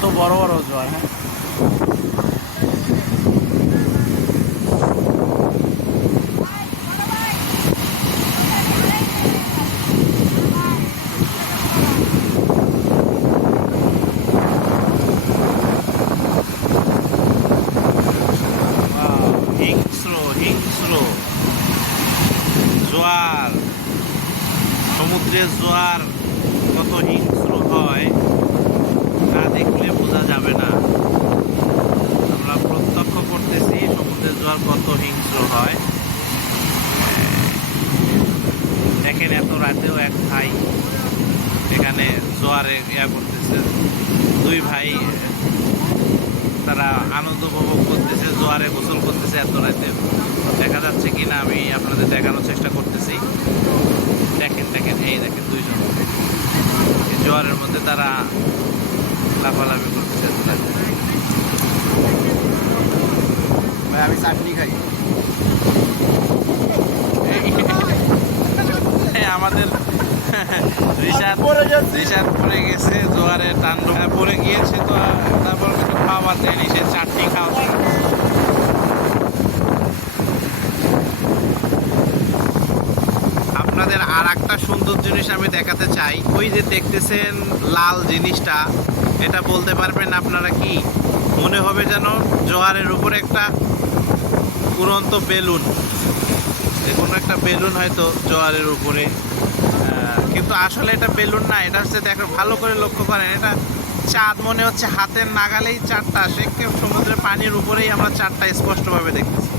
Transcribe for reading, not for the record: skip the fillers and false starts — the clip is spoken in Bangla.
কত বড় বড় জোয়ার। হ্যাঁ, হিংস্র হিংস্র জোয়ার, সমুদ্রের জোয়ার কত হিংস্র হয় তা দেখলে বোঝা যাবে না। আমরা প্রত্যক্ষ করতেছি সমুদ্রের জোয়ার কত হিংস্র হয়। দেখেন এত রাতেও এক ভাই এখানে জোয়ারে করতেছে, দুই ভাই তারা আনন্দ উপভোগ করতেছে, জোয়ারে গোসল করতেছে এত রাতে। দেখা যাচ্ছে কিনা আমি আপনাদের দেখানোর চেষ্টা করতেছি। দেখেন দেখেন, এই দেখেন দুইজন এই জোয়ারের মধ্যে তারা লাফালাফি করতেছে এত রাতে। ভাই আমি চাটনি খাই। আমাদের রিশাদ পড়ে গেছে জোয়ারে তাণ্ডব পড়ে গিয়েছে, তো তারপর কিন্তু খাওয়া দেয়নি, সে চাটনি খাওয়া। আপনাদের আর একটা সুন্দর জিনিস আমি দেখাতে চাই। ওই যে দেখতেছেন লাল জিনিসটা, এটা বলতে পারবেন আপনারা কি? মনে হবে যেন জোয়ারের উপরে একটা উড়ন্ত বেলুন, কোনো একটা বেলুন হয়তো জোয়ারের উপরে, কিন্তু আসলে এটা বেলুন না। এটা হচ্ছে, দেখো ভালো করে লক্ষ্য করেন, এটা চাঁদ মনে হচ্ছে, হাতের নাগালেই চাঁদটা, সে সমুদ্রের পানির উপরেই আমরা চাঁদটা স্পষ্টভাবে দেখতেছি।